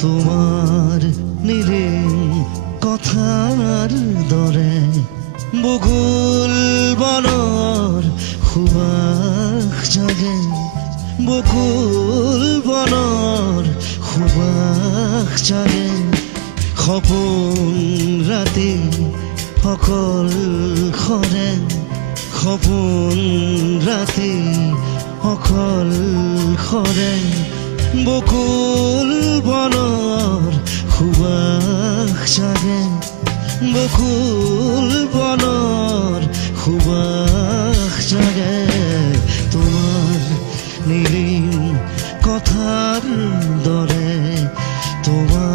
তোমাৰ নিৰিম কথাৰ দৰে বকুল বনৰ সুবাস জাগে, বকুল বনৰ সুবাস জাগে। সপোন ৰাতি অকল সৰে, সপোন ৰাতি অকল সৰে। বকুল বনৰ সুবাস জাগে, বকুল বনৰ সুবাস জাগে। তোমাৰ নিৰিম কথাৰ দৰে, তোমাৰ